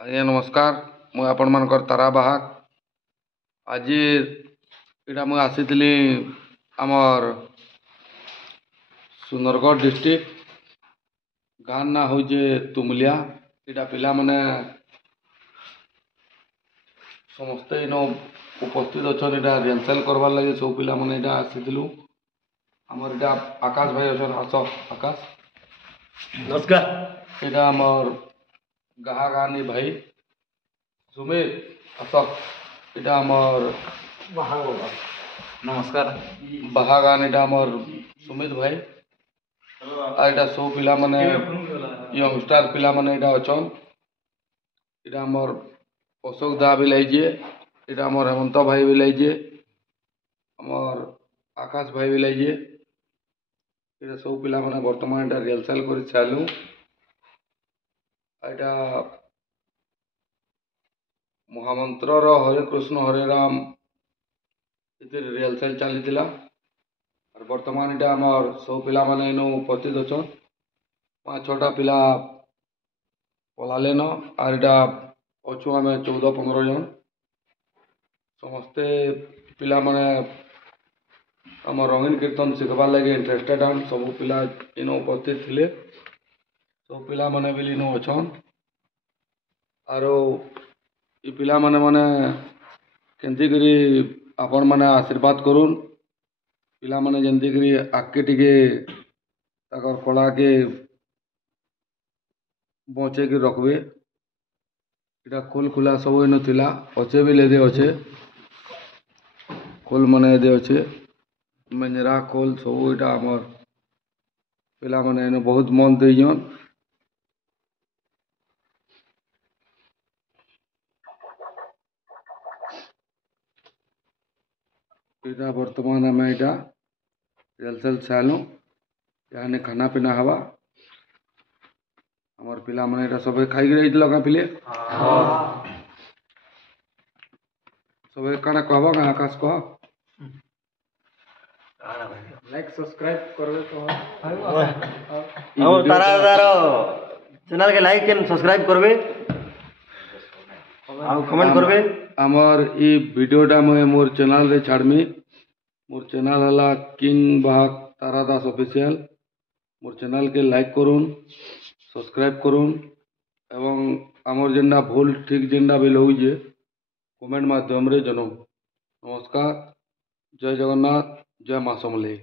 ଆଜ୍ଞା ନମସ୍କାର। ମୁଁ ଆପଣମାନଙ୍କର ତାରା ବାହାକ। ଆଜି ଏଇଟା ମୁଁ ଆସିଥିଲି ଆମର୍ ସୁନ୍ଦରଗଡ଼ ଡିଷ୍ଟ୍ରିକ୍ଟ। ଗାଁ ନାଁ ହଉଛେ ତୁମୁଲିଆ। ଏଇଟା ପିଲାମାନେ ସମସ୍ତେ ଇନ ଉପସ୍ଥିତ ଅଛନ୍। ଏଇଟା ରିହର୍ସାଲ୍ କରବାର୍ ଲାଗି ସବୁ ପିଲାମାନେ ଏଇଟା ଆସିଥିଲୁ। ଆମର ଏଇଟା ଆକାଶ ଭାଇ ଅଛନ୍। ଆସ ଆକାଶ, ନମସ୍କାର। ଏଇଟା ଆମର୍ ଗାହାଗାନି ଭାଇ ସୁମିତ, ଆସ। ଏଇଟା ଆମର୍ ନମସ୍କାର। ବାହାଗାନ, ଏଇଟା ଆମର୍ ସୁମିତ ଭାଇ। আর এটা সব পিলা মানে ইয়ংস্টার পিলা মানে এটা অছন। এটা আমার অশোক দা বি লাইছে, এটা আমার হেমন্ত ভাই বি লাইছে, আমার আকাশ ভাই বি লাইছে। এটা সব পিলা মানে বর্তমান এটা রিহার্সাল করে চালু। এটা মহামন্ত্রর হরে কৃষ্ণ হরে রাম এতে রিহার্সাল চালিଥିଲା। আর বর্তমান এটা আমার সব পিলা মানে ইনো উপস্থিত অছন। 5-6টা ପିଲା ପଲାଲେନ। ଆର୍ ଏଇଟା ଅଛୁ ଆମେ 14-15 ଜଣ। ସମସ୍ତେ ପିଲାମାନେ ଆମ ରଙ୍ଗୀନ କୀର୍ତ୍ତନ ଶିଖବାର୍ ଲାଗି ଇଣ୍ଟରେଷ୍ଟେଡ୍ ଆନ୍। ସବୁ ପିଲା ଇନ ଉପସ୍ଥିତ ଥିଲେ। ସବୁ ପିଲାମାନେ ବି ଇନ ଅଛନ୍। ଆରୁ ଇ ପିଲାମାନେ ମାନେ କେନ୍ତିକିରି ଆପଣମାନେ ଆଶୀର୍ବାଦ କରୁନ୍। ପିଲାମାନେ ଯେନ୍ତିକିରି ଆଗ୍କେ ଟିକେ ତାକର୍ କଳାକେ ବଞ୍ଚେଇକି ରଖ୍ବେ। ଏଇଟା ଖୋଲ୍ ଖୁଲା ସବୁ ଇନ ଥିଲା, ଅଛେ ବି ଲେଦେ ଅଛେ। ଖୋଲ୍ ମାନେ ଏଦେ ଅଛେ, ମେଞ୍ଜରା ଖୋଲ୍ ସବୁ ଏଇଟା ଆମର୍ ପିଲାମାନେ ଇନ ବହୁତ ମନ ଦେଇଛନ୍। ଏଇଟା ବର୍ତ୍ତମାନ ଆମେ ଏଇଟା ରିହର୍ସାଲ୍ ଚାଲୁ। ଏହାନେ ଖାନା ପିନା ହେବା। ଆମର ପିଲାମାନେ ଏଇଟା ସବେ ଖାଇକି ଯାଇଥିଲ କାଁ ପିଲେ? ସବେ କାଣା କହବ କାଁ ଆକାଶ କହ? ଲାଇକ୍ ସବସ୍କ୍ରାଇବ করবে তো তারা চ্যানেল কে লাইক এন্ড সবস্ক্রাইব করবে আর কমেন্ট করবে। আমার ই ভিডিওটা মুই মোর চ্যানেলরে ছাড়মি। মোর চ্যানেল হলা কিং বাহাক তারা দাস অফিসিয়াল। মোর চ্যানেলকে লাইক করুন, সবস্ক্রাইব করুন এবং আমার যেটা ভুল ঠিক যেটা বিল হউছে কমেন্ট মাধ্যমরে জনাও। নমস্কার, জয় জগন্নাথ, জয় মা সমলেই।